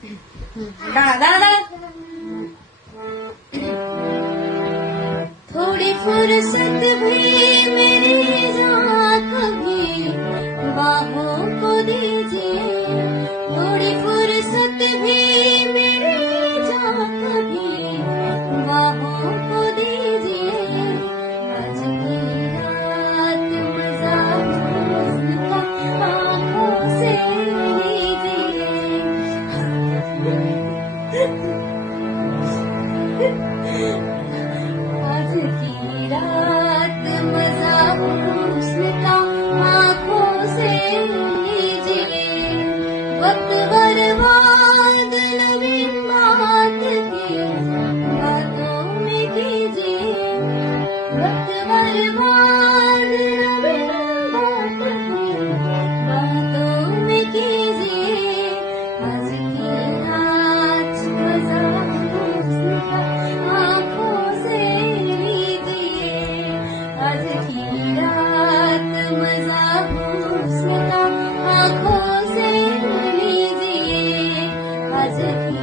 गाना गाना गाना। थोड़ी फुर्सत भी मेरी जहाँ कभी बाहों को दीजिए, थोड़ी फुर्सत भी मेरी जहाँ कभी बाहों को दीजिए। आज की रात मजा हुस्न का आँखों से लीजिए। आज की रात मजा हुस्न का आँखों से लीजिए। वक्त बर्बाद नवीन बात की बातों में कीजिए, वक्त बर्बाद नवीन बात की बातों में कीजिए। आज की रात मजा हुस्न का आँखों से लीजिए। आज की रात मजा हुस्न का आँखों से लीजिए। आज की